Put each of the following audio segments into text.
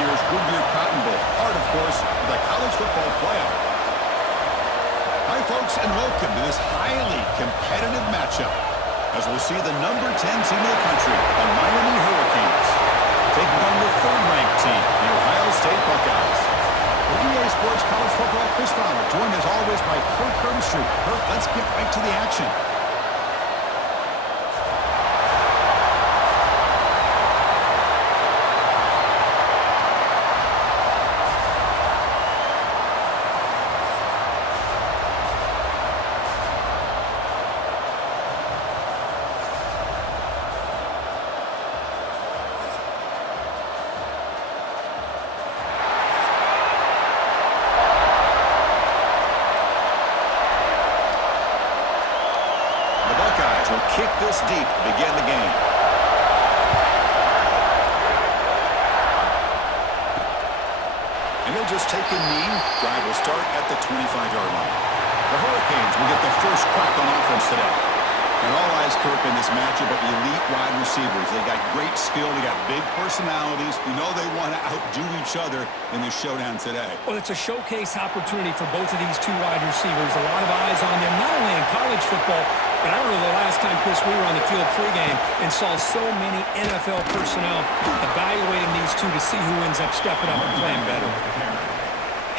year's Goodyear Cotton Bowl, part, of course, of the college football playoff. Hi, folks, and welcome to this highly competitive matchup, as we'll see the number 10 team in the country, the Miami Hurricanes, taking on the third-ranked team, the Ohio State Buckeyes. For EA Sports College Football Quarterfinal, joined as always by Kirk Hermstreet. Kirk, let's get right to the action. Will kick this deep to begin the game. And he'll just take a knee. Drive will start at the 25-yard line. The Hurricanes will get the first crack on offense today. And all eyes, Kirk, in this matchup of elite wide receivers. They got great skill. They got big personalities. You know they want to outdo each other in this showdown today. Well, it's a showcase opportunity for both of these two wide receivers. A lot of eyes on them, not only in college football, but I remember the last time, Chris, we were on the field pregame and saw so many NFL personnel evaluating these two to see who ends up stepping up and playing better.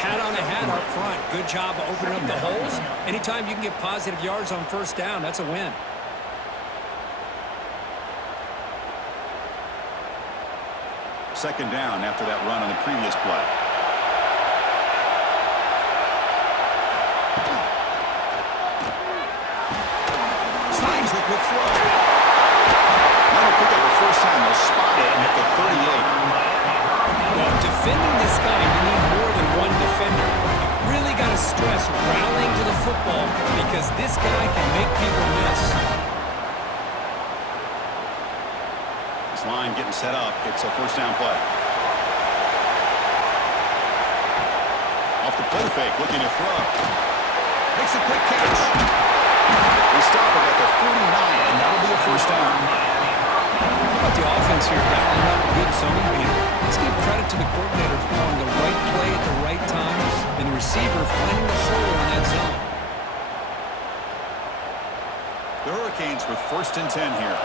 Hat on a hat up front. Good job of opening up the holes. Anytime you can get positive yards on first down, that's a win. Second down after that run on the previous play. Slides the quick throw. That'll pick up the first time. They'll spot it at the 38. Well, defending this guy, you need more than one defender. You really got to stress rallying to the football because this guy can make people miss. This line getting set up. It's a first down play. Off the play fake, looking to throw. Makes a quick catch. They stop it at the 49, and that'll be a first down. How about the offense here dialing up a good zone read? Let's give credit to the coordinator for calling the right play at the right time and the receiver finding the hole in that zone. The Hurricanes with first and 10 here.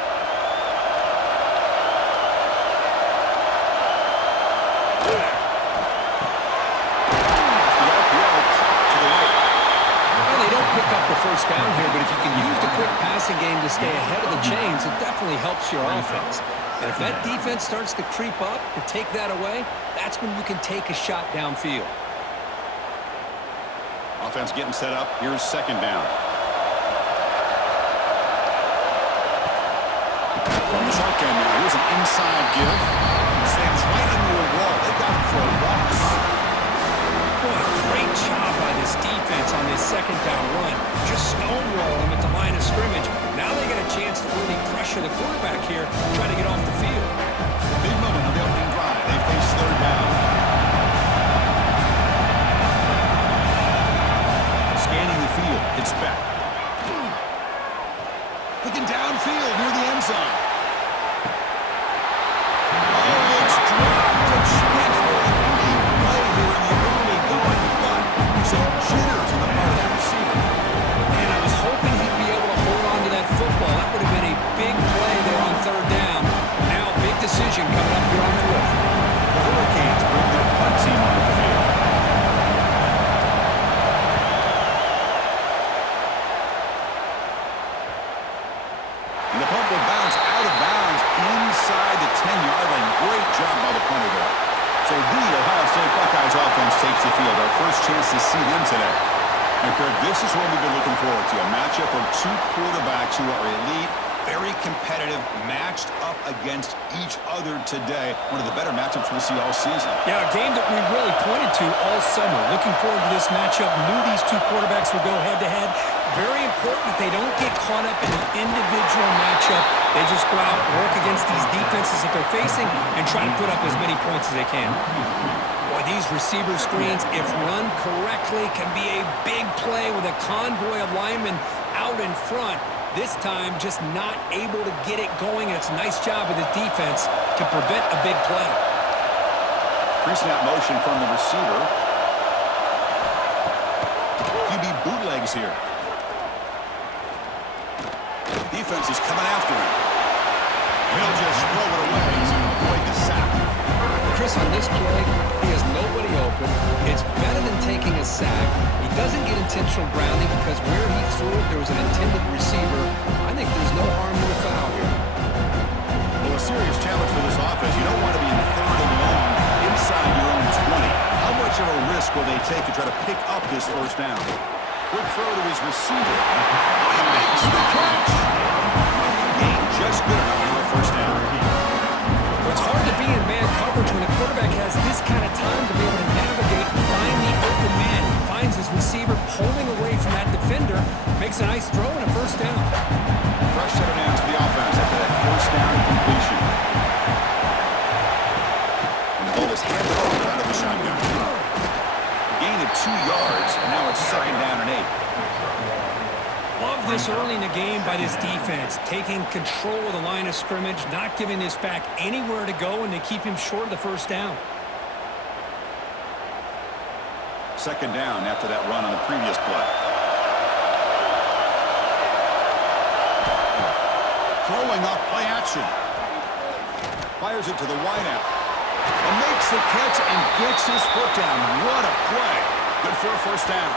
First down here, but if you can use the quick passing game to stay ahead of the chains, it definitely helps your offense. And if that defense starts to creep up to take that away, that's when you can take a shot downfield. Offense getting set up. Here's second down. From the shotgun now, here's an inside give. Stands right into a wall. They got him for a loss. Boy, great job by this defense on this second down run. Just stonewall them at the line of scrimmage. Now they get a chance to really pressure the quarterback here, try to get off the field. Big moment on the opening drive. They face third down. Scanning the field. It's back. Looking downfield near the end zone. Oh, it's dropped. A chance for a big play here in the early going, but some jitters on the part of that receiver. And I was hoping he'd be able to hold on to that football. That would have been a big play there on third down. Now a big decision coming up here on fourth. The Hurricanes bring their punt team on the field. And the punt will bounce out of bounds inside the 10-yard line. Great job by the punter there. So the Ohio State Buckeyes offense takes the field. Our first chance to see them today. And Kirk, this is what we've been looking forward to. A matchup of two quarterbacks who are elite, very competitive, matched up against each other today. One of the better matchups we'll see all season. Yeah, a game that we really pointed to all summer. Looking forward to this matchup. Knew these two quarterbacks would go head-to-head. Very important that they don't get caught up in an individual matchup. They just go out, work against these defenses that they're facing, and try to put up as many points as they can. Boy, these receiver screens, if run correctly, can be a big play with a convoy of linemen out in front. This time, just not able to get it going. And it's a nice job of the defense to prevent a big play. Pre-snap motion from the receiver. QB bootlegs here. Defense is coming after him. He'll just throw it away to avoid the sack. Chris, on this play, he has nobody open. It's better than taking a sack. He doesn't get intentional grounding because where he threw it, there was an intended receiver. I think there's no harm in a foul here. Well, a serious challenge for this offense. You don't want to be in third and long inside your own 20. How much of a risk will they take to try to pick up this first down? Quick throw to his receiver. He makes the catch. Gain just good enough for a first down. Well, it's hard to be in man coverage when a quarterback has this kind of time to be able to navigate and find the open man. He finds his receiver pulling away from that defender, makes a nice throw and a first down. Fresh set of downs for the offense after that first down completion. And the ball is handed off out of the shotgun. Gain of 2 yards, and now it's second down and 8. Love this early in the game by this defense, taking control of the line of scrimmage, not giving this back anywhere to go, and they keep him short of the first down. Second down after that run on the previous play. Throwing off play action. Fires it to the wideout. And makes the catch and gets his foot down. What a play. Good for a first down.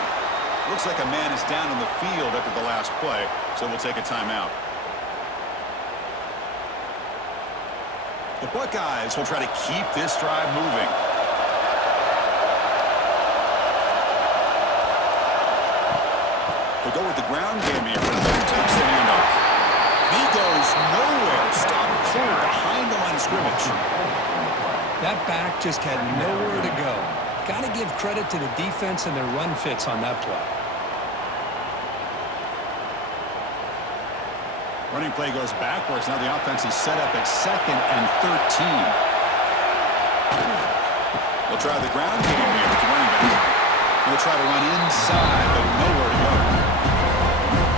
Looks like a man is down on the field after the last play, so we'll take a timeout. The Buckeyes will try to keep this drive moving. They'll go with the ground game here, and then takes the handoff. He goes nowhere. Stop cold behind the line of scrimmage. That back just had nowhere to go. Got to give credit to the defense and their run fits on that play. Running play goes backwards. Now the offense is set up at 2nd and 13. They'll try the ground game here with the running back. They'll try to run inside, but nowhere to go.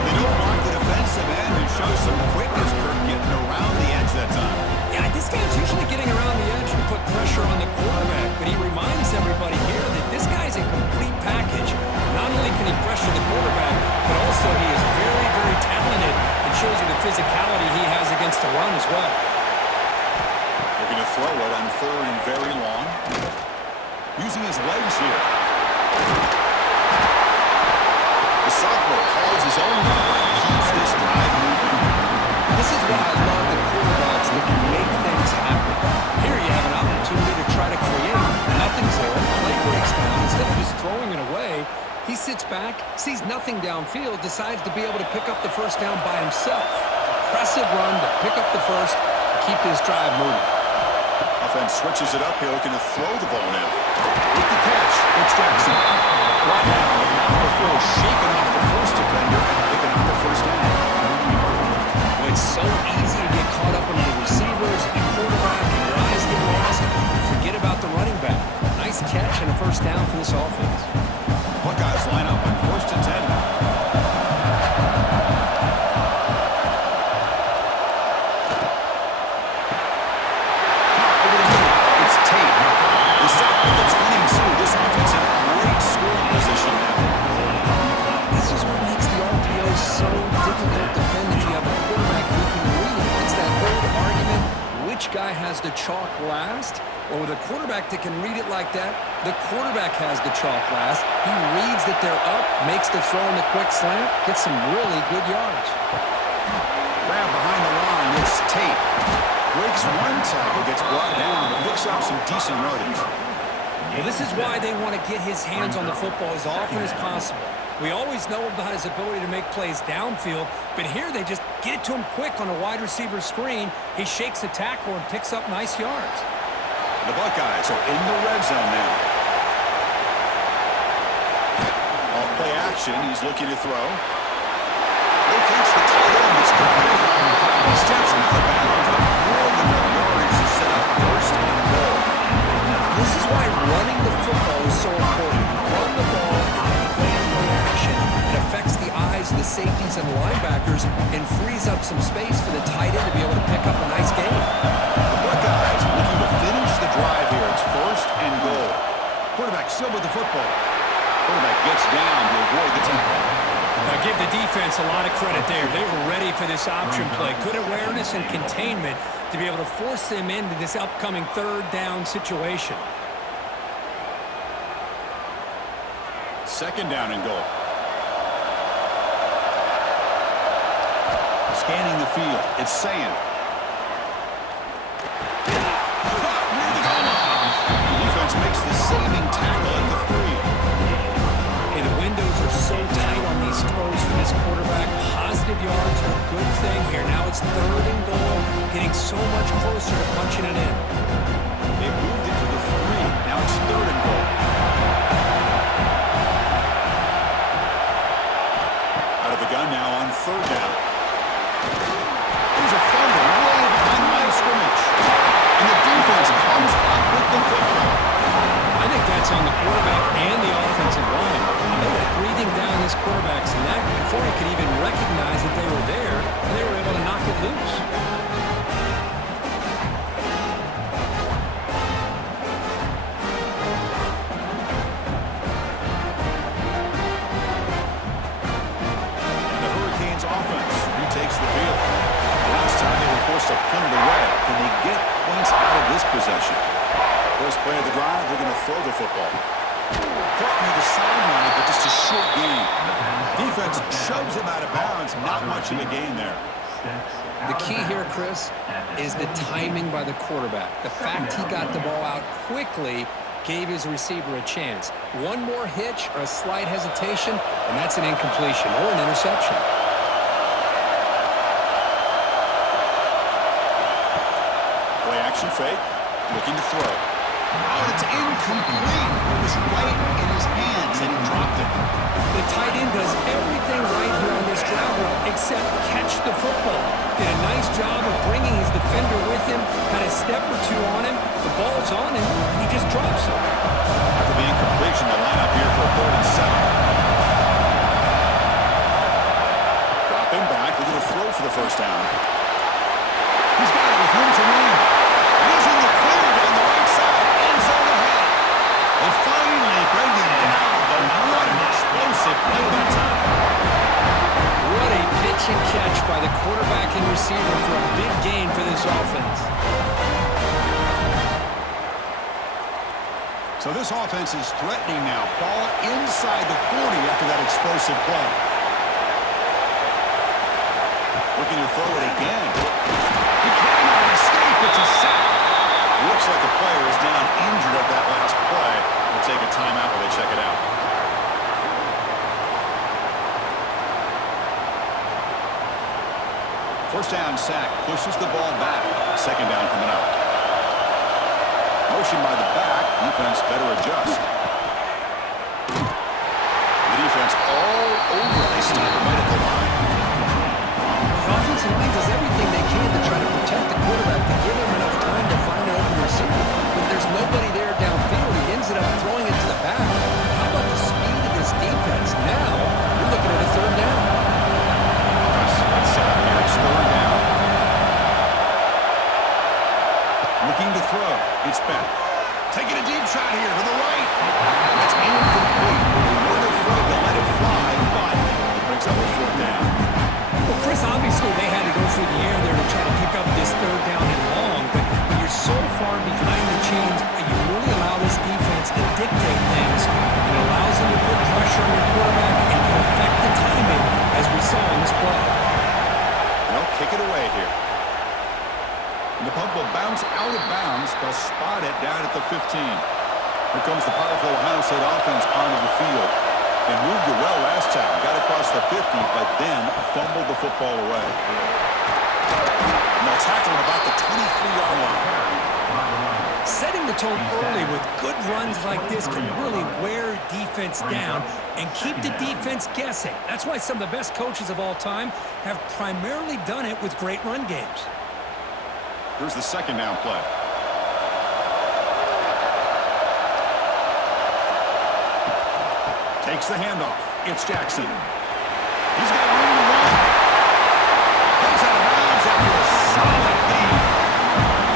They don't block the defensive end and show some quickness. Kirk getting around the edge that time. Yeah, this guy's usually getting around the edge to put pressure on the quarterback, but he reminds everybody here that this guy's a complete package. Not only can he pressure the quarterback, but also he is very, very talented and shows you the physicality he has against the run as well. Looking to throw it on 3rd and very long. Using his legs here. The sophomore calls his own number and keeps this drive moving. This is why I love the quarterbacks that can make things happen. Here you have an opportunity to try to create. Nothing's there. Play breaks down. Instead of just throwing it away, he sits back, sees nothing downfield, decides to be able to pick up the first down by himself. Impressive run to pick up the first and keep this drive moving. Offense switches it up here, looking to throw the ball now. With the catch, it's Jackson. Right now, the throw shaking off the first defender and picking up the first down. Well, it's so easy to get caught up in the receivers and the quarterback, and your eyes get lost. Forget about the running back. Nice catch and a first down for this offense. Buckeyes line up on 1st and 10. It's Tate. The sophomore that's running through this offense in great scoring position now. This is what makes the RPO so difficult to defend if you have a quarterback who can read it. It's that old argument, which guy has the chalk last? Or with a quarterback that can read it like that, the quarterback has the chalk last. He reads that they're up, makes the throw in the quick slant, gets some really good yards. Grab behind the line, it's Tate. Breaks one tackle, gets brought down, but picks up some decent yardage. Well, this is why they want to get his hands on the football as often as possible. We always know about his ability to make plays downfield, but here they just get it to him quick on a wide receiver screen. He shakes the tackle and picks up nice yards. The Buckeyes are in the red zone now. Off play action, he's looking to throw. Locates the tight end, it's complete. He steps out of bounds, but more than enough yardage to set up 1st and goal. This is why running the football is so important. Run the ball, play action. It affects the eyes of the safeties and linebackers and frees up some space for the tight end to be able to pick up a nice game. The Buckeyes looking to finish the drive here. It's 1st and goal. defense a lot of credit there. They were ready for this option play. Good awareness and containment to be able to force them into this upcoming third down situation. Second down and goal. Scanning the field. It's saying. Defense makes the saving tackle at the 3. Hey, the windows are so tight on these throws for this quarterback. Positive yards are a good thing here. Now it's third and goal, getting so much closer to punching it in. They moved it to the 3. Now it's third and goal. Out of the gun now on third down. There's a fumble way behind the line of scrimmage. And the defense comes up with the football. I think that's on the quarterback and the offensive line. They were breathing down this quarterback's neck before he could even recognize that they were there, and they were able to knock it loose. And the Hurricanes offense retakes the field. Last time they were forced to punt it away. Can they get points out of this possession? First play of the drive, they're going to throw the football. Caught near the sideline, but just a short gain. Defense shoves him out of bounds. Not much of a gain there. The key here, Chris, is the timing by the quarterback. The fact he got the ball out quickly gave his receiver a chance. One more hitch or a slight hesitation, and that's an incompletion or an interception. Play action fake. Looking to throw. Oh, it's incomplete. It was right in his hands, and he dropped it. The tight end does everything right here on this ground route except catch the football. Did a nice job of bringing his defender with him, had a step or two on him, the ball's on him, and he just drops it. After the incompletion, they line up here for a 3rd and 7. Dropping back, looking to throw for the first down. He's got it with room to run. He's in the clear down the right side, end zone ahead. They finally bring him down, but what an explosive play that time. What a pitch and catch by the quarterback and receiver for a big gain for this offense. So this offense is threatening now. Ball inside the 40 after that explosive play. Looking to throw it again. He cannot escape. It's a sack. Looks like a player is down injured at that last play. We'll take a timeout while they check it out. First down sack pushes the ball back. Second down coming up. Motion by the back. Defense better adjust. The defense all over. They stop right at the line. The offensive line does everything they can to try to protect the quarterback, to give him enough time to find an open receiver. But there's nobody there downfield. He ends up throwing it to the back. How about the speed of this defense? Now, you're looking at a third down. Set up here. It's third down. Looking to throw. It's back. Taking a deep shot here to the right. That's incomplete. They weren't afraid to let it fly, but it brings up a 4th down. Well, Chris, obviously they had to go through the air there to try to pick up this third down and long, but when you're so far behind the chains, you really allow this defense to dictate things. It allows them to put pressure on your quarterback and can affect the timing, as we saw in this play. They'll kick it away here. And the punt will bounce out of bounds. They'll spot it down at the 15. Here comes the powerful Ohio State offense onto the field. They moved it well last time. Got across the 50, but then fumbled the football away. And they'll tackle him about the 23-yard line. Setting the tone early with good runs like this can really wear defense down and keep the defense guessing. That's why some of the best coaches of all time have primarily done it with great run games. Here's the second down play. Takes the handoff. It's Jackson. He's got room to run. Goes out of bounds after a solid gain.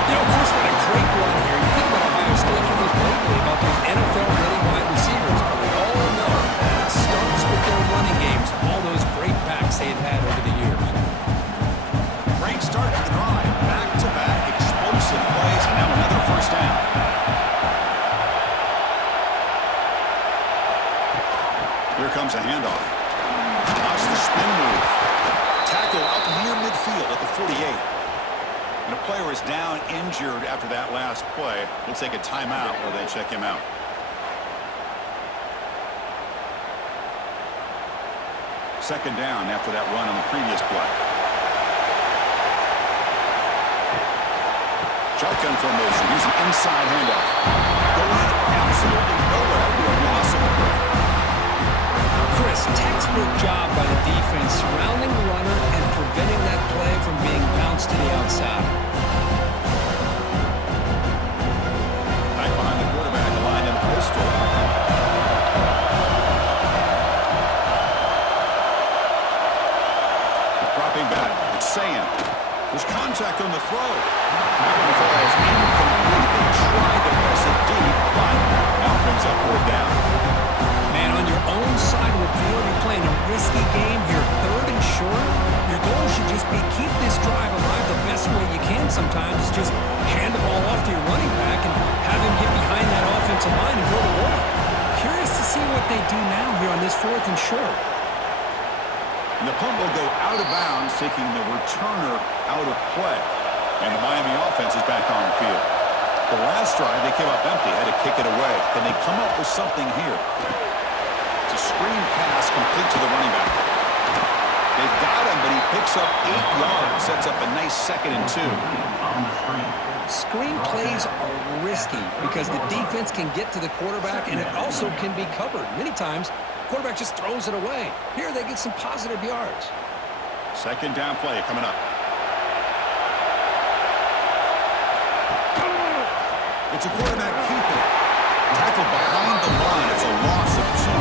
You know, Chris, what a great run here. You think about Ohio State, you think lately about those NFL-ready wide receivers, but we all know it starts with their running games, all those great backs Here comes a handoff. Watch the spin move. Tackle up near midfield at the 48. And a player is down injured after that last play. We'll take a timeout while they check him out. Second down after that run on the previous play. Shotgun formation. Here's an inside handoff. Going absolutely nowhere. To a loss of the play. Chris, textbook job by the defense surrounding the runner and preventing that play from being bounced to the outside. Back behind the quarterback, a line in a pistol. Dropping back. It's saying there's contact on the throw. That one falls incomplete. They tried to press it deep, but now brings up fourth down. Man, on your own side of the field, you're playing a risky game here, third and short. Your goal should just be keep this drive alive the best way you can sometimes. Just hand the ball off to your running back and have him get behind that offensive line and go to work. Curious to see what they do now here on this fourth and short. And the punt will go out of bounds, taking the returner out of play. And the Miami offense is back on the field. The last drive, they came up empty, had to kick it away. Can they come up with something here? It's a screen pass complete to the running back. They've got him, but he picks up 8 yards, sets up a nice 2nd and 2. Screen plays are risky because the defense can get to the quarterback, and it also can be covered. Many times, the quarterback just throws it away. Here, they get some positive yards. Second down play coming up. It's a quarterback keeper. Tackled behind the line. It's a loss of 2.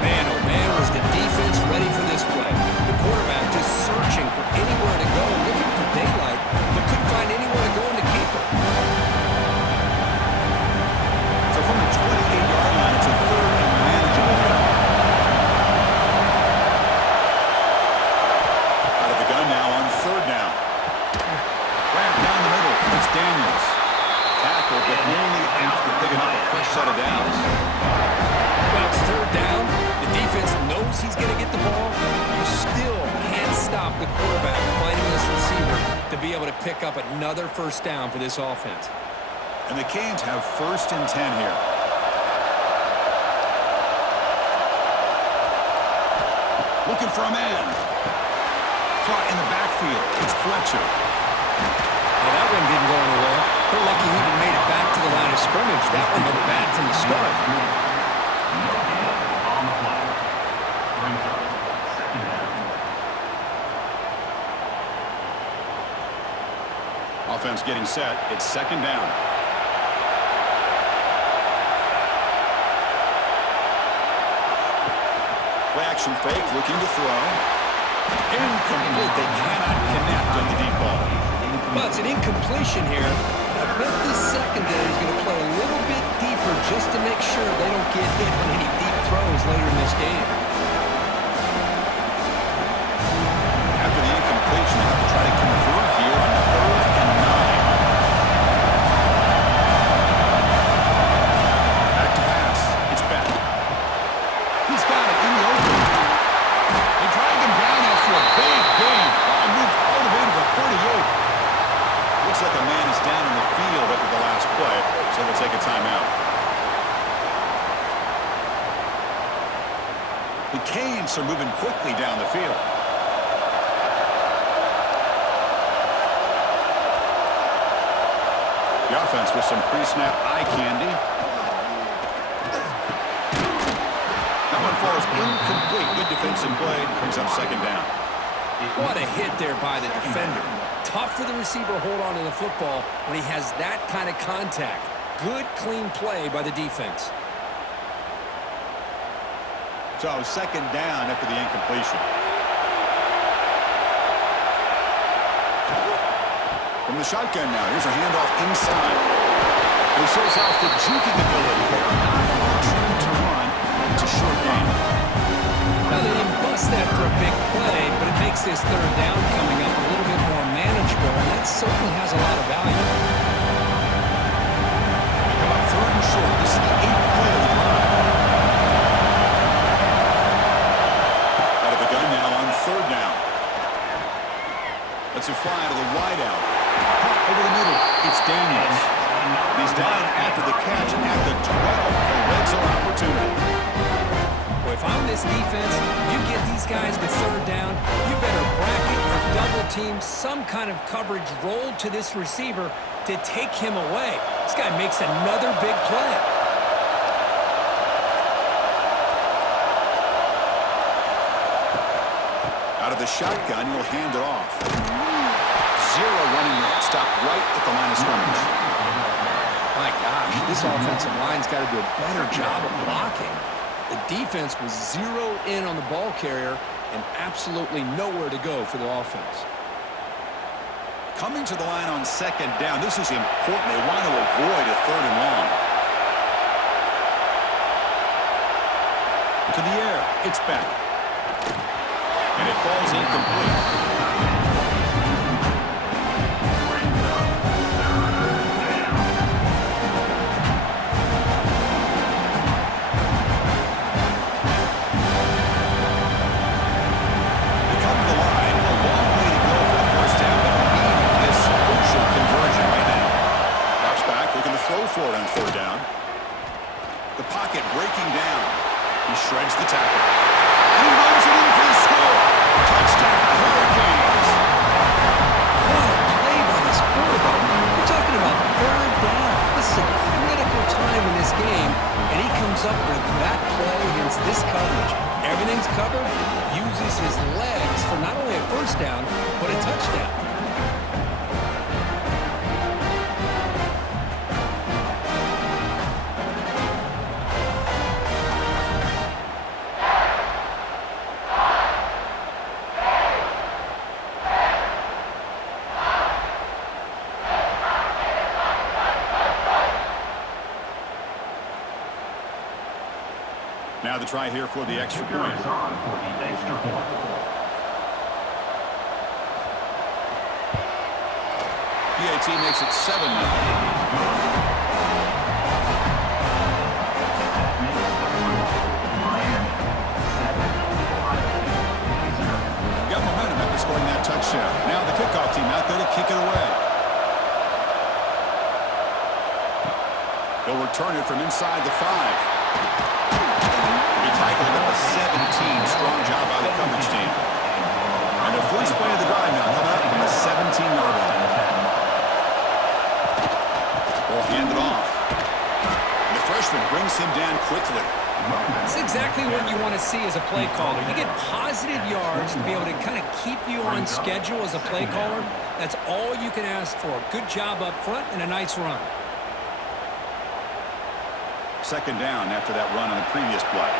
Man, oh man, was the defense ready for this play. The quarterback just searching for anywhere to go, looking for daylight, but couldn't find anywhere to go in the keeper. So from the 28-yard line, it's a 3rd and manageable here. Out of the gun now on 3rd down. Ramp down the middle. It's Daniels. Tackled, but only after picking up a fresh set of downs. Well, it's 3rd down. The defense knows he's going to get the ball. You still can't stop the quarterback finding this receiver to be able to pick up another 1st down for this offense. And the Canes have 1st and 10 here. Looking for a man. Caught in the backfield. It's Fletcher. Well, that one didn't go anywhere. They're lucky he even made it back to the line of scrimmage. That one looked bad from the start. Offense getting set. It's 2nd down. Play action fake, looking to throw. Incomplete. They cannot connect on the deep ball. Well, it's an incompletion here. I bet this secondary is going to play a little bit deeper just to make sure they don't get hit on any deep throws later in this game. After the incompletion, they have to try to convert here on 3rd and 9. Back to pass. It's back. He's got it in the open. They drag him down after a big gain. Ball moved all the way to the 38. Looks like a man is down in the field after the last play, so we'll take a timeout. The Canes are moving quickly down the field. The offense with some pre-snap eye candy. That one falls incomplete. Good defensive play. Brings up 2nd down. What a hit there by the defender. Tough for the receiver to hold on to the football when he has that kind of contact. Good, clean play by the defense. So 2nd down after the incompletion. From the shotgun now, here's a handoff inside. He shows off the juking ability here. Not much room to run. It's a short game. Well, they didn't bust that for a big play, but it makes this 3rd down coming up a little bit more manageable, and that certainly has a lot of value. Daniels. He's down after the catch at the 12 for red zone opportunity. Well, if I'm this defense, you get these guys to third down, you better bracket or double team some kind of coverage roll to this receiver to take him away. This guy makes another big play. Out of the shotgun, he'll hand it off. Zero running room. Stopped right at the line of scrimmage. My gosh, this offensive line's got to do a better job of blocking. The defense was zeroed in on the ball carrier and absolutely nowhere to go for the offense. Coming to the line on second down. This is important. They want to avoid a third and long. To the air. It's back. And it falls incomplete. For it on third down. The pocket breaking down. He shreds the tackle. And he runs it in for the score. Touchdown, Hurricanes. What a play by this quarterback. We're talking about third down. This is a critical time in this game, and he comes up with that play against this coverage. Everything's covered, uses his legs for not only a first down, but a touchdown. Now the try here for the extra point. PAT makes it 7-0. Got momentum after scoring that touchdown. Now the kickoff team out there to kick it away. They'll return it from inside the 5. Tackled at the 17. Strong job by the coverage team. And the first play of the drive now coming up from the 17-yard line. Will hand it off. And the freshman brings him down quickly. That's exactly what you want to see as a play caller. You get positive yards to be able to kind of keep you on schedule as a play caller. That's all you can ask for. Good job up front and a nice run. Second down after that run on the previous play.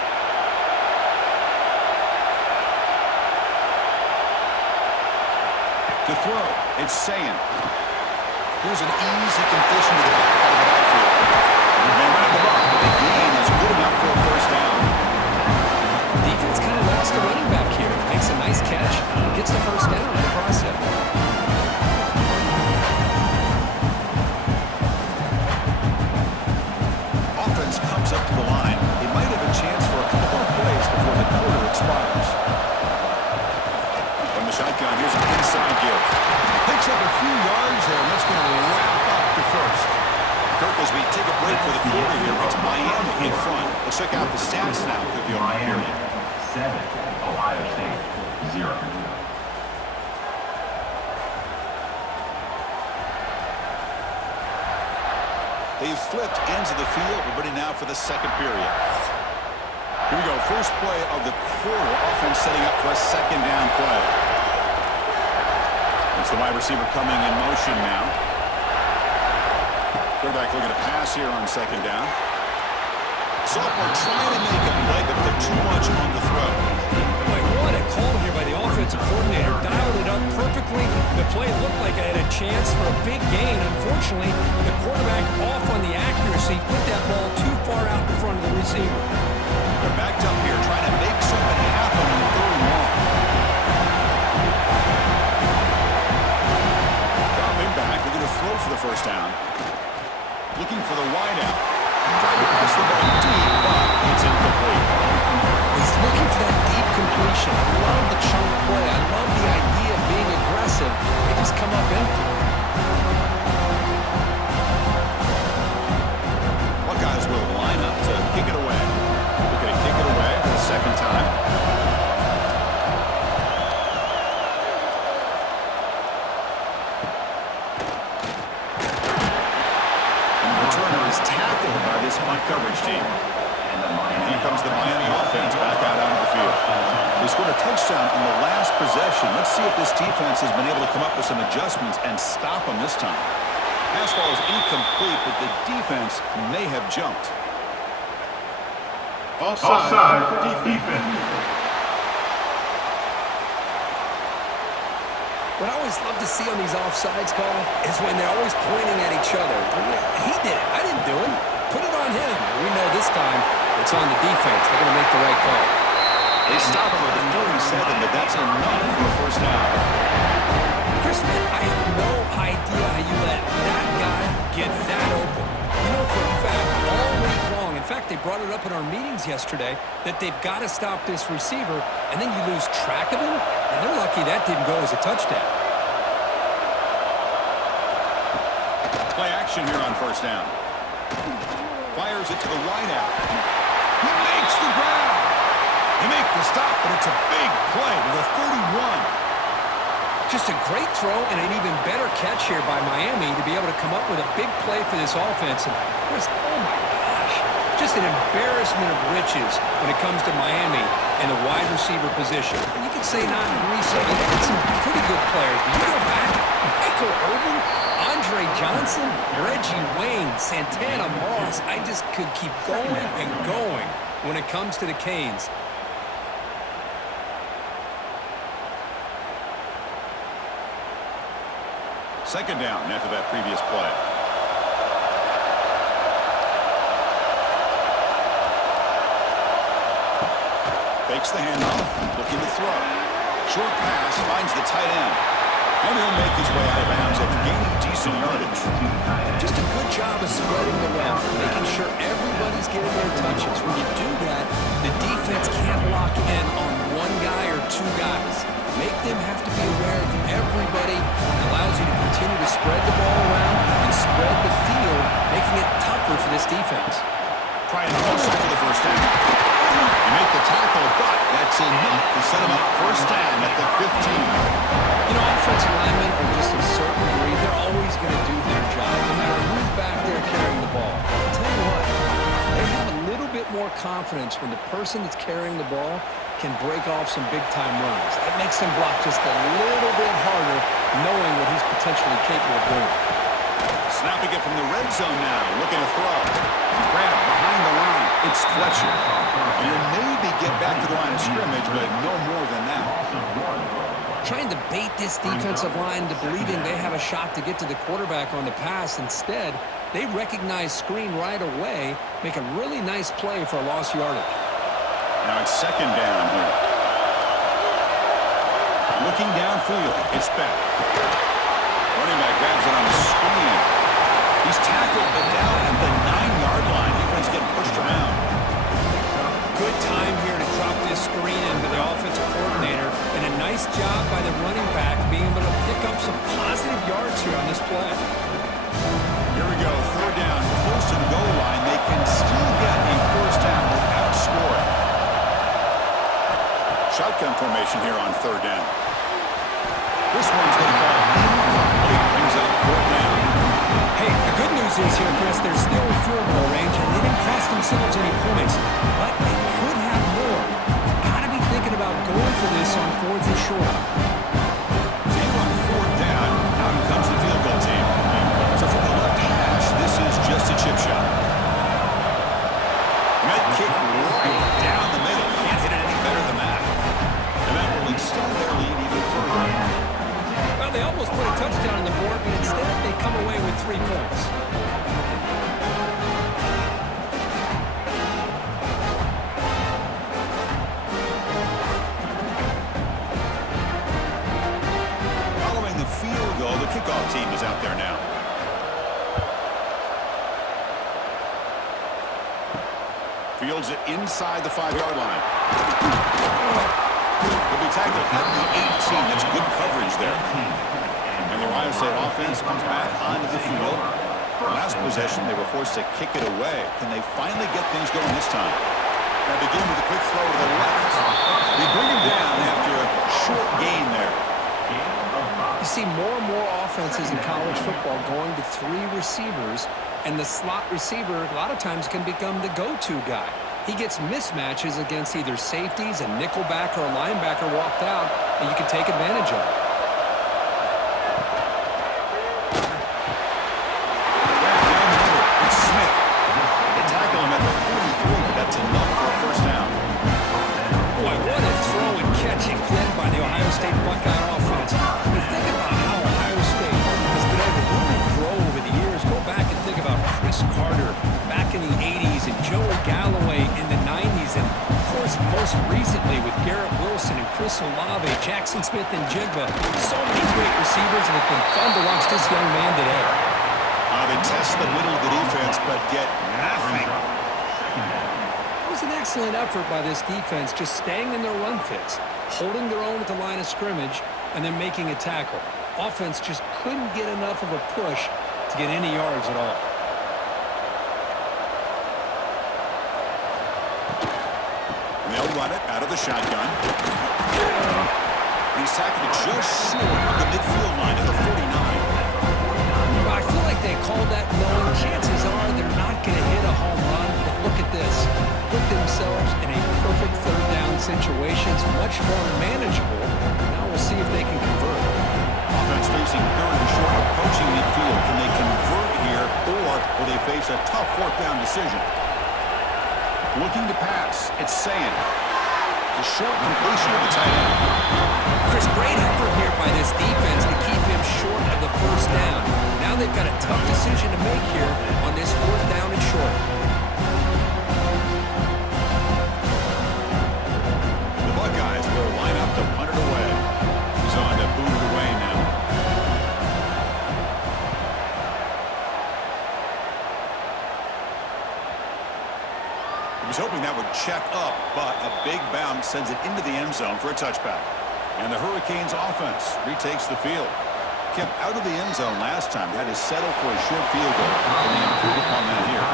To throw, it's Sayin. Here's an easy completion to the back out of the backfield. And they run the ball, but the gain is good enough for a first down. Defense kind of lost a running back here. Makes a nice catch. Gets the first down in the process. Offense comes up to the line. They might have a chance for a couple more plays before the quarter expires. From the shotgun, here's an inside give. Picks up a few yards there, and that's going to wrap up the first. Kirk, as we take a break for the quarter here, it's Miami in front. Let's check out the stats now for the opening period. 7, Ohio State, 0. They've flipped ends of the field. We're ready now for the second period. Here we go. First play of the quarter. Offense setting up for a second down play. It's the wide receiver coming in motion now. Quarterback looking to pass here on second down. Sophomore trying to make a play, but put too much on the throw. Boy, what a call here by the offensive coordinator. Dialed it up perfectly. The play looked like it had a chance for a big gain. Unfortunately, the quarterback off on the accuracy, put that ball too far out in front of the receiver. They're backed up here trying to make something happen on third and long. Dropping back, looking to throw for the first down. Looking for the wideout. Trying to pass the ball deep, but it's incomplete. He's looking for that deep completion. I love the chunk play. I love the idea of being aggressive. They just come up empty. returner is tackled by this punt coverage team. And here comes the Miami offense back out onto the field. They scored a touchdown on the last possession. Let's see if this defense has been able to come up with some adjustments and stop them this time. Pass ball is incomplete, but the defense may have jumped. Offside defense. What I always love to see on these offsides call is when they're always pointing at each other. He did it. I didn't do it. Put it on him. We know this time it's on the defense. They're going to make the right call. They stop him at the 47, but that's enough for a first down. Chris, man, I have no idea how you let that guy get that open. You know for a fact all week long. In fact, they brought it up in our meetings yesterday that they've got to stop this receiver, and then you lose track of him, and they're lucky that didn't go as a touchdown. Play action here on first down. Fires it to the wideout. He makes the grab. They make the stop, but it's a big play to the 31. Just a great throw and an even better catch here by Miami to be able to come up with a big play for this offense. And oh my gosh, just an embarrassment of riches when it comes to Miami and the wide receiver position. And you could say not recently, they had some pretty good players. But you go back, Michael Irvin, Andre Johnson, Reggie Wayne, Santana Moss. I just could keep going and going when it comes to the Canes. Second down after that previous play. Fakes the handoff, looking to throw. Short pass finds the tight end. And he'll make his way out of bounds after gaining decent yardage. Just a good job of spreading the wealth, making sure everybody's getting their touches. When you do that, the defense can't lock in on one guy or two guys. Make them have to be aware of everybody. It allows you to continue to spread the ball around and spread the field, making it tougher for this defense. Trying to hustle for the first down. You make the tackle, but that's enough to set him up first down at the 15. You know, offensive linemen are just a certain breed. They're always going to do their job, no matter who's back there carrying the ball. I'll tell you what, they have a little bit more confidence when the person that's carrying the ball can break off some big-time runs. That makes them block just a little bit harder, knowing what he's potentially capable of doing. Snapping it from the red zone now, looking to throw. Grab behind the line. It's Fletcher. And he'll maybe get back to the line of scrimmage, but no more than that. Trying to bait this defensive line into believing they have a shot to get to the quarterback on the pass. Instead, they recognize screen right away, make a really nice play for a lost yardage. Now it's second down here. Looking downfield, it's back. Running back grabs it on the screen. He's tackled, but down at the 9-yard line. Defense getting pushed around. Good time here to drop this screen in with the offensive coordinator, and a nice job by the running back being able to pick up some positive yards here on this play. Here we go, third down, close to the goal line. They can still get a first down without scoring. Shotgun formation here on third down. This one's going to fall incomplete. Brings up fourth down. Hey, the good news is here, Chris, they're still in field goal range, and they didn't cost themselves any points, but they could have more. Got to be thinking about going for this on fourth and short. So you're on fourth down. Out comes the field goal team. So from the left hash, this is just a chip shot. Med kick right down the middle. Can't hit it any better than that. And that will extend their lead even further. Well, they almost put a touchdown on the board, but instead they come away with 3 points. Following the field goal, the kickoff team is out there now. Fields it inside the 5-yard line. He'll be tackled at the 18. That's good coverage there. And the Ohio State offense comes back onto the field. Last possession, they were forced to kick it away. Can they finally get things going this time? They begin with a quick throw to the left. They bring him down after a short gain there. You see more and more offenses in college football going to 3 receivers And the slot receiver a lot of times can become the go-to guy. He gets mismatches against either safeties, a nickelback, or a linebacker walked out, and you can take advantage of it. It's Smith. They tackle him at the 43, but that's enough for a first down. Boy, what a throw and catch again by the Ohio State Buckeye offense. You think about how Ohio State has been able to really grow over the years. Go back and think about Chris Carter back in the 80s and Joey Galloway in the 90s. And, of course, most recently with Garrett Wilson and Chris Olave, Jackson Smith and Jigba. So many great receivers, and it's been fun to watch this young man today. They test the middle of the defense, but get nothing. It was an excellent effort by this defense, just staying in their run fits, holding their own at the line of scrimmage, and then making a tackle. Offense just couldn't get enough of a push to get any yards at all. They'll run it out of the shotgun. He's tackled just short of the midfield line at the 49. I feel like they called that knowing chances are they're not going to hit a home run. But look at this. Put themselves in a perfect third down situation. It's much more manageable. Now we'll see if they can convert. Offense facing third and short, approaching midfield. Can they convert here, or will they face a tough fourth down decision? Looking to pass. It's Sayan. The short completion of the tight end. Chris, great effort here by this defense to keep him short of the first down. Now they've got a tough decision to make here on this fourth down and short. The Buckeyes will line up to punt it away. He's on to boot it away now. He was hoping that would check up, but a big bounce sends it into the end zone for a touchback. And the Hurricanes offense retakes the field. Kept out of the end zone last time. Had to settle for a short field goal. Can they improve upon that here?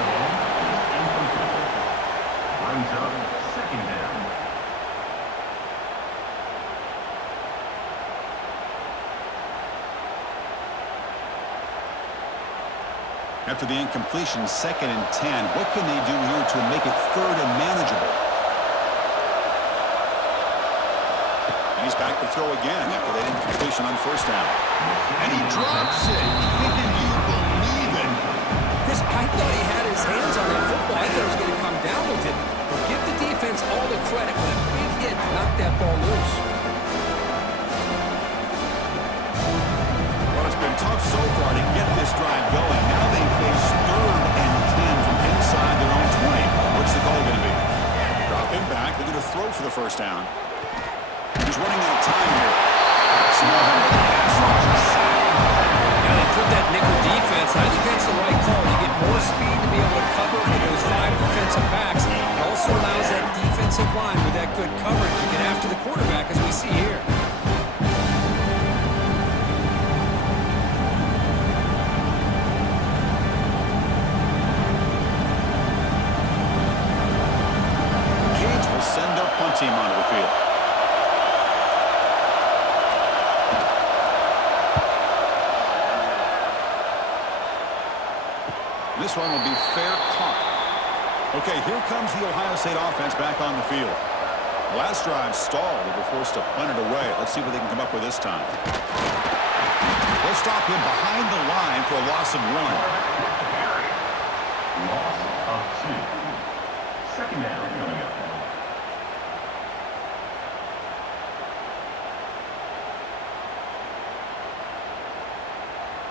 Lines up, second down. After the incompletion, 2nd and 10. What can they do here to make it third and manageable? And he's back to throw again after that incompletion on first down. And he drops it. Can you believe it? Chris, I thought he had his hands on that football. I thought he was going to come down with it. But give the defense all the credit with a big hit to knock that ball loose. Well, it's been tough so far to get this drive going. Now they face 3rd and 10 from inside their own 20. What's the call going to be? Dropping back, looking to throw for the first down. He's running out of time here. Now they put that nickel defense. I think that's the right call. You get more speed to be able to cover for those 5 defensive backs. It also allows that defensive line with that good coverage to get after the quarterback, as we see here. Cage will send their punt team onto the field. This one will be fair caught. Okay, here comes the Ohio State offense back on the field. Last drive stalled. They were forced to punt it away. Let's see what they can come up with this time. They'll stop him behind the line for a loss of 1. Loss of 2. Second down coming up.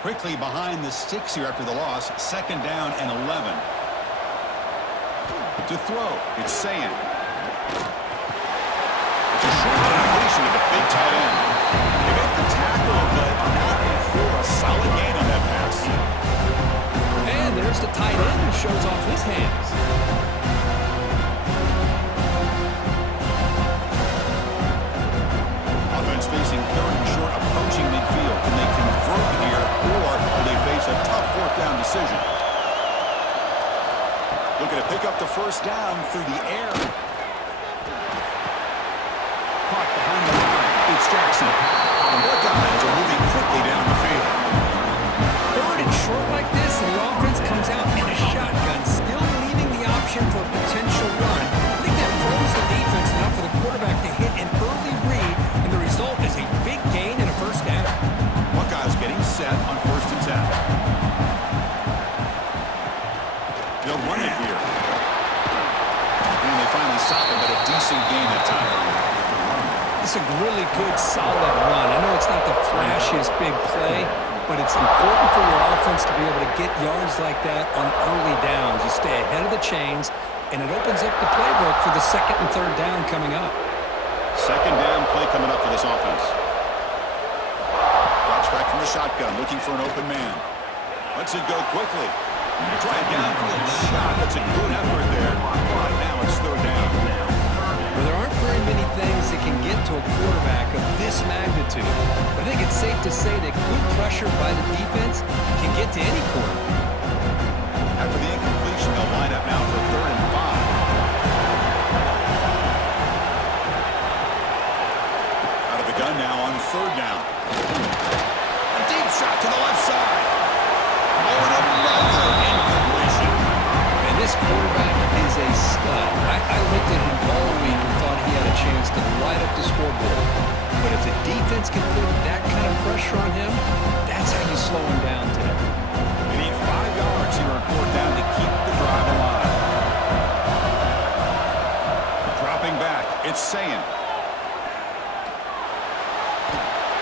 Quickly behind the sticks here after the loss. 2nd down and 11. To throw, it's Sayan. It's a short completion with a big tight end. They make the tackle, but not for a solid gain on that pass. And there's the tight end who shows off his hands. Offense facing 3rd and short, approaching midfield. Can they convert here, or will they face a tough fourth down decision? Looking to pick up the first down through the air. Caught behind the line. It's Jackson. The Buckeyes are moving quickly down the field. 3rd and short like this, and the offense comes out They'll run it here. And they finally stop him, but a decent gain that time. It's a really good, solid run. I know it's not the flashiest big play, but it's important for your offense to be able to get yards like that on early downs. You stay ahead of the chains, and it opens up the playbook for the second and third down coming up. Second down play coming up for this offense. Drops back from the shotgun, looking for an open man. Lets it go quickly. Try a downfield shot. That's a good effort there. But now it's third down. Well, there aren't very many things that can get to a quarterback of this magnitude. But I think it's safe to say that good pressure by the defense can get to any quarterback. After the incompletion, they'll line up now for 3rd and 5. Out of the gun now on 3rd down. A deep shot to the left side. Oh, and another incompletion. And this quarterback is a stud. I looked at him all week and thought he had a chance to light up the scoreboard. But if the defense can put that kind of pressure on him, that's how you slow him down today. They need 5 yards here on 4th down to keep the drive alive. Dropping back, it's Sayin.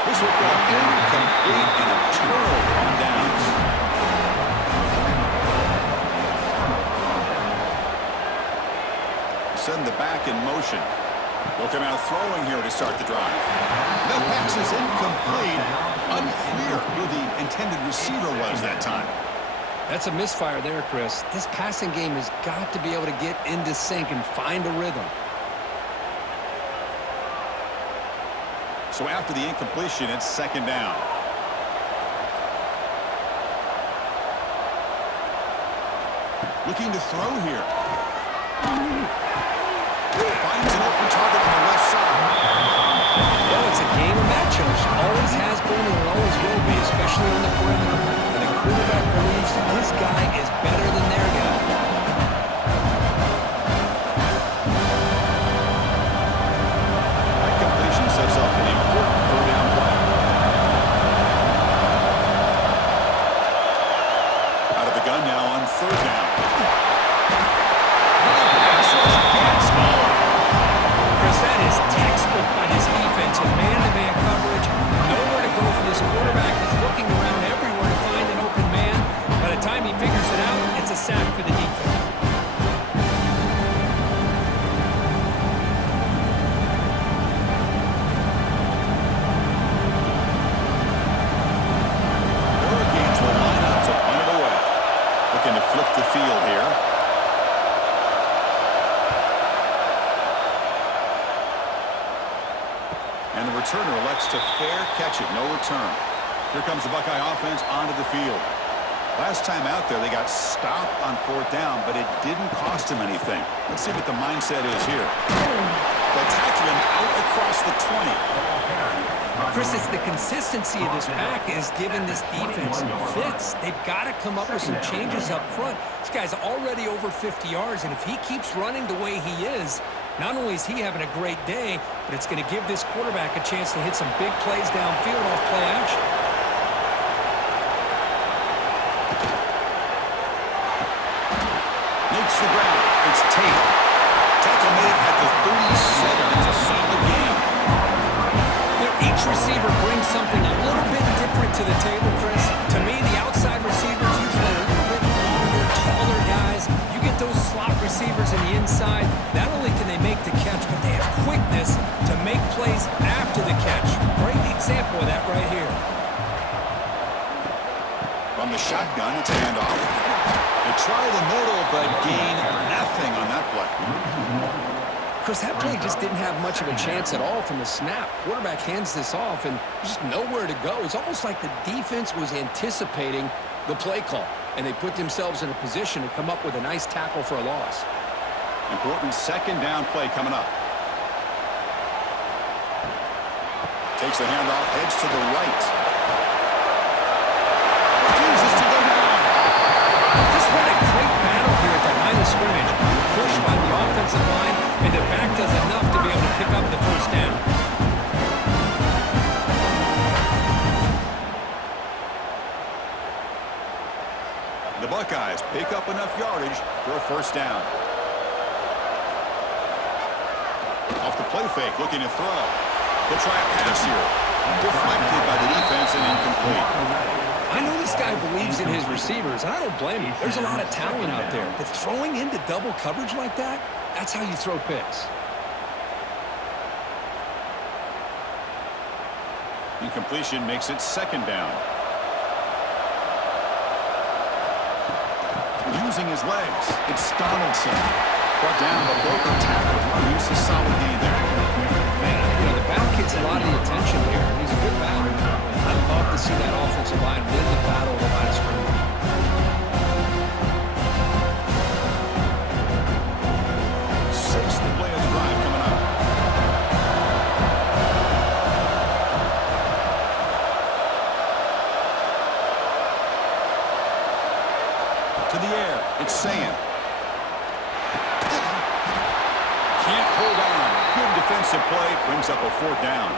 This will go incomplete and a turnover on downs. Send the back in motion. They'll come out throwing here to start the drive. The pass is incomplete. Unclear who the intended receiver was that time. That's a misfire there, Chris. This passing game has got to be able to get into sync and find a rhythm. So after the incompletion, it's 2nd down. Looking to throw here. Finds an open target on the left side. Well, it's a game of matchups. Always has been and it always will be, especially on the perimeter. And the quarterback believes his guy is better than their guy. That completion sets up an important 3rd down play. Out of the gun now on 3rd down. Chris, that is textbook by this defense in man-to-man coverage. Nowhere to go for this quarterback. He's looking around everywhere to find an open man. By the time he figures it out, it's a sack for the defense. Hurricanes will line up to punt it away. Looking to flip the field here. And the returner elects to fair catch it. No return. Here comes the Buckeye offense onto the field. Last time out there, they got stopped on 4th down, but it didn't cost them anything. Let's see what the mindset is here. They'll tackle him out across the 20. Chris, it's the consistency of this pack is giving this defense some fits. They've got to come up with some changes up front. This guy's already over 50 yards, and if he keeps running the way he is, not only is he having a great day, but it's going to give this quarterback a chance to hit some big plays downfield off play action. Makes the ground. It's Tate. Tackle made at the 37. It's a solid game. Each receiver brings something a little bit different to the table, Chris. To me, the outside receivers usually are a little bit longer, taller guys. You get those slot receivers in the inside, not only can they make the catch, but they have quickness to make plays after the catch. Great example of that right here. From the shotgun, it's a handoff. They try the middle, but gain nothing on that play. Chris, that play just didn't have much of a chance at all from the snap. Quarterback hands this off and just nowhere to go. It's almost like the defense was anticipating the play call, and they put themselves in a position to come up with a nice tackle for a loss. Important 2nd down play coming up. Takes the handoff, heads to the right. Refuses to go down. Just what a great battle here at the line of scrimmage. Pushed by the offensive line, and the back does enough to be able to pick up the 1st down. The Buckeyes guys pick up enough yardage for a first down. Off the play fake, looking to throw. He'll try a pass here. Deflected by the defense and incomplete. I know this guy believes in his receivers, and I don't blame him. There's a lot of talent out there. But throwing into double coverage like that, that's how you throw picks. Incompletion makes it second down. Using his legs, it's Donaldson. Brought down the broken tackle. Use a solid gain there. Man, you know, the back gets a lot of the attention here. He's a good batter. I'd love to see that offensive line win the battle of the line of scrimmage. Sixth play of the drive coming up. To the air, it's Sand. Can't hold on. Good defensive play, brings up a fourth down.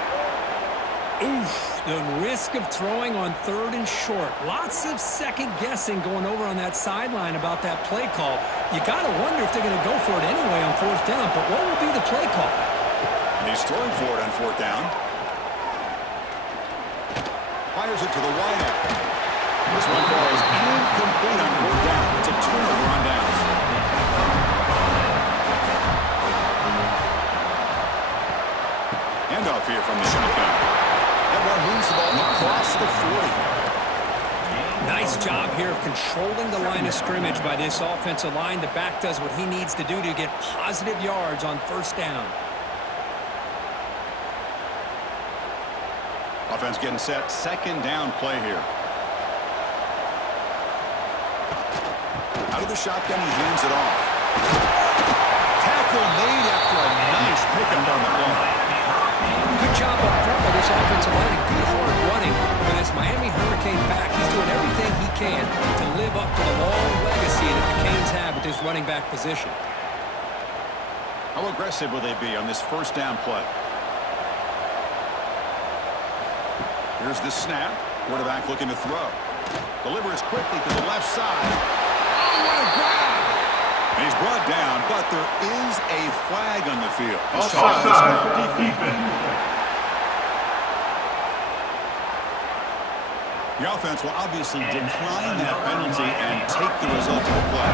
Oof, the risk of throwing on third and short. Lots of second guessing going over on that sideline about that play call. You got to wonder if they're going to go for it anyway on fourth down, but what will be the play call? And he's throwing for it on fourth down. Fires it to the wideout. This one falls incomplete on fourth down. It's a turnover on downs. Handoff here from the shotgun. That one moves the ball across the 40. Nice job here of controlling the line of scrimmage by this offensive line. The back does what he needs to do to get positive yards on first down. Offense getting set. Second down play here. Out of the shotgun, he hands it off. Tackle made after a nice pickup on the ball. Good job up front by this offensive line. Good hard running. But as Miami Hurricane back, he's doing everything he can to live up to the long legacy that the Canes have at this running back position. How aggressive will they be on this first down play? Here's the snap. Quarterback looking to throw. Delivers quickly to the left side. Oh, what a grab! And he's brought down, but there is a flag on the field. Offside for defense. The offense will obviously decline that penalty and take the result of the play.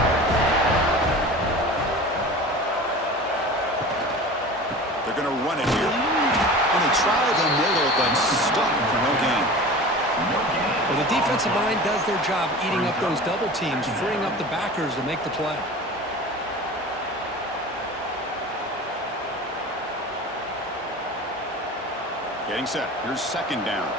They're going to run it here. And they try the middle, but stuck for no gain. Well, the defensive line does their job eating up those double teams, freeing up the backers to make the play. Getting set. Here's second down.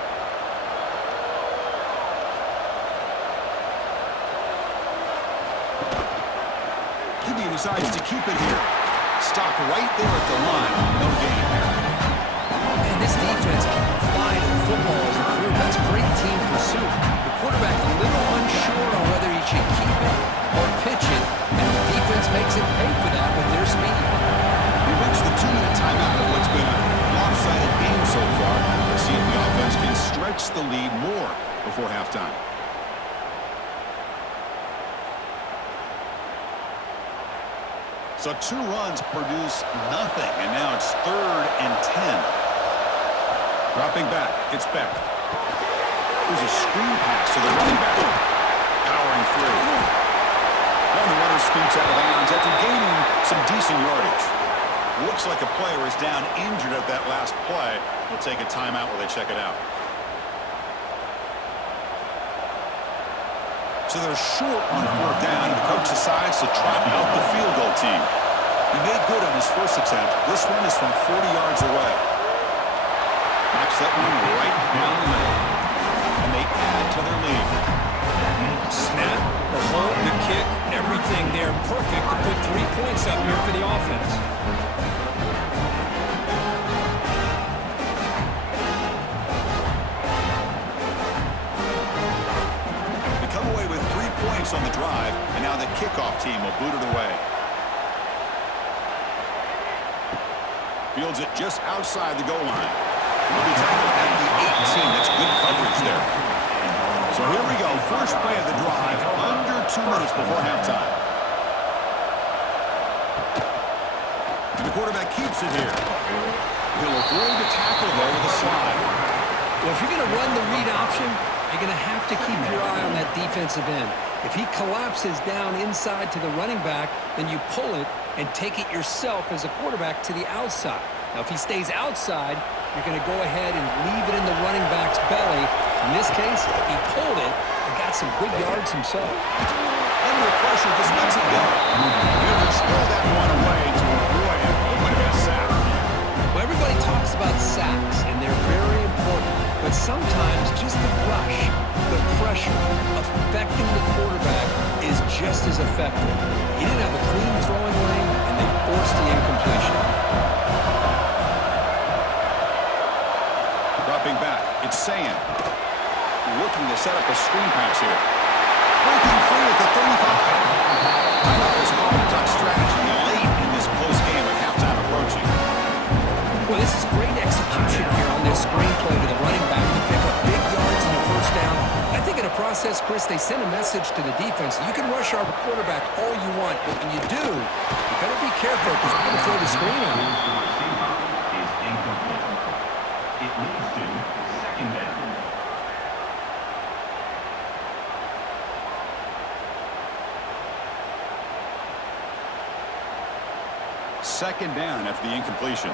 QB decides to keep it here. Stop right there at the line. No gain. Man, this defense can fly to football as a group. That's great team pursuit. The quarterback a little unsure on whether he should keep it or pitch it, and the defense makes it pay for that with their speed. We've reached the 2-minute timeout of what's been a lopsided game so far. Let's see if the offense can stretch the lead more before halftime. So 2 runs produce nothing, and now it's 3rd and 10. Dropping back, it's Beck. There's a screen pass to the running back. Powering through. And the runner scoots out of bounds after gaining some decent yardage. Looks like a player is down injured at that last play. We'll take a timeout while they check it out. So they're short on 4th down, and the coach decides to trot out the field goal team. He made good on his first attempt. This one is from 40 yards away. Knocks that one right down the middle. And they add to their lead. Snap, the hold, the kick, everything there perfect to put 3 points up here for the offense. They come away with 3 points on the drive, and now the kickoff team will boot it away. Fields it just outside the goal line. He'll be tackled at the 18. That's good coverage there. So here we go. First play of the drive. Under 2 minutes before halftime. And the quarterback keeps it here. He'll avoid the tackle there with a slide. Well, if you're going to run the read option, you're going to have to keep your eye on that defensive end. If he collapses down inside to the running back, then you pull it and take it yourself as a quarterback to the outside. Now, if he stays outside, you're going to go ahead and leave it in the running back's belly. In this case, he pulled it and got some good yards himself. Under pressure, just lets it go. He'll just throw that one away to avoid it. It would have been a sack. Well, everybody talks about sacks, and they're very important. But sometimes just the rush, the pressure, affecting the quarterback is just as effective. He didn't have a clean throwing lane, and they forced the incompletion. Dropping back, it's Sand. Looking to set up a screen pass here. Breaking free at the 35. Timeout is called a duck strategy late in this close game with halftime approaching. Well, this is great execution here on this screenplay to the running back to pick up big yards in the first down. I think in a process, Chris, they send a message to the defense. You can rush our quarterback all you want, but when you do, you better be careful because we're going to throw the screen on him. Is incomplete. It leads to second down. Second down after the incompletion.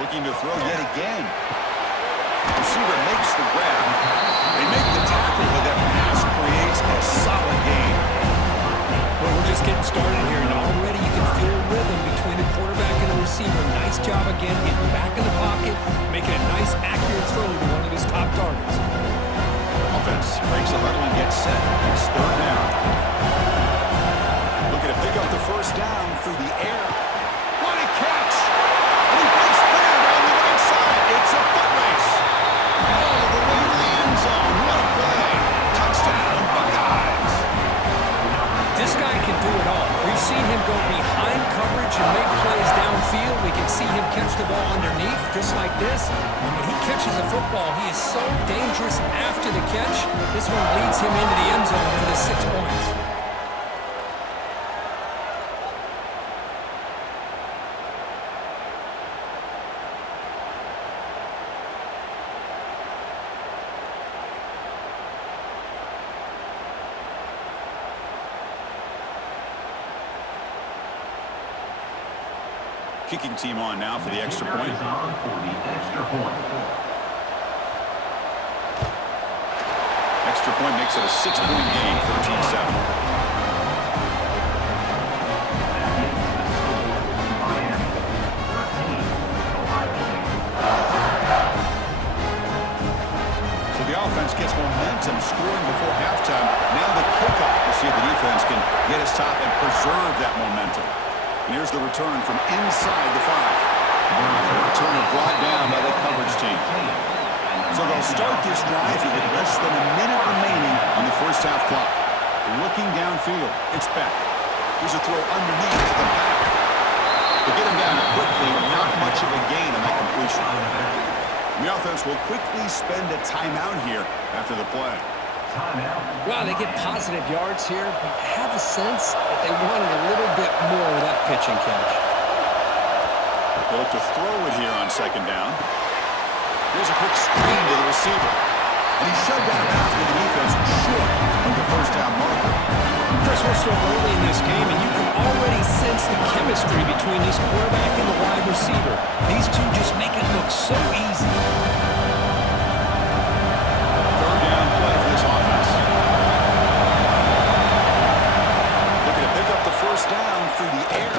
Looking to throw yet again. Receiver makes the grab. They make the tackle, but that pass creates a solid gain. Well, we're just getting started here, and already you can feel a rhythm between the quarterback and the receiver. Nice job again, getting back in the pocket, making a nice, accurate throw to one of his top targets. Offense breaks the huddle and gets set. It's third down. Looking to pick up the first down through the air. What a catch! And he breaks clear down the right side. It's a foot race. All the way to the end zone. What a play. Touchdown, Buckeyes. This guy can do it all. We've seen him go behind coverage and make plays downfield. We can see him catch the ball underneath, just like this. And when he catches a football, he is so dangerous after the catch. This one leads him into the end zone for the 6 points. Kicking team on now for the extra point. Is on for the extra point. Extra point makes it a 6-point game, 13-7. So the offense gets momentum scoring before halftime. Now the kickoff to see if the defense can get his top and preserve that momentum. And here's the return from inside the 5. The return is brought down by the coverage team. So they'll start this drive with less than a minute remaining on the first half clock. Looking downfield, it's Beck. Here's a throw underneath to the back. To get him down quickly, not much of a gain on that completion. And the offense will quickly spend a timeout here after the play. Wow, they get positive yards here, but I have a sense that they wanted a little bit more of that pitch and catch. They'll look to throw it here on second down. Here's a quick screen to the receiver. And he's shoved out of bounds with the defense short of the first down marker. Chris, we're still early in this game, and you can already sense the chemistry between this quarterback and the wide receiver. These two just make it look so easy. Third down play for this offense. Looking to pick up the first down through the air.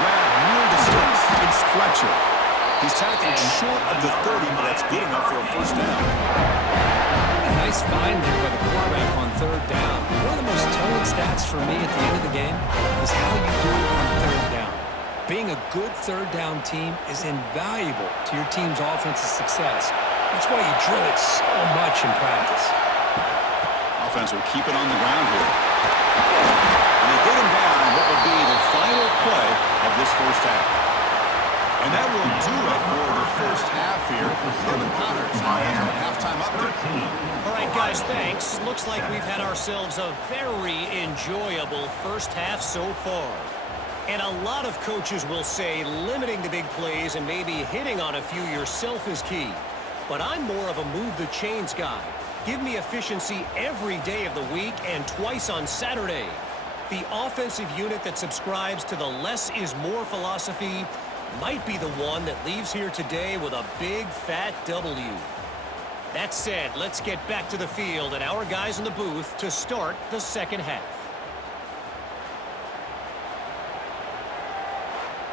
Grab near the sticks. It's Fletcher. He's tackled short of the 30, but that's good enough for a first down. A nice find there by the quarterback on third down. One of the most telling stats for me at the end of the game is how you do it on third down. Being a good third down team is invaluable to your team's offensive success. That's why you drill it so much in practice. Offense will keep it on the ground here. And they get him down what will be the final play of this first half. And that will do it for the first half here. Kevin Connors has our halftime update. All right, guys, thanks. Looks like we've had ourselves a very enjoyable first half so far. And a lot of coaches will say limiting the big plays and maybe hitting on a few yourself is key. But I'm more of a move the chains guy. Give me efficiency every day of the week and twice on Saturday. The offensive unit that subscribes to the less is more philosophy might be the one that leaves here today with a big fat W. That said, let's get back to the field and our guys in the booth to start the second half.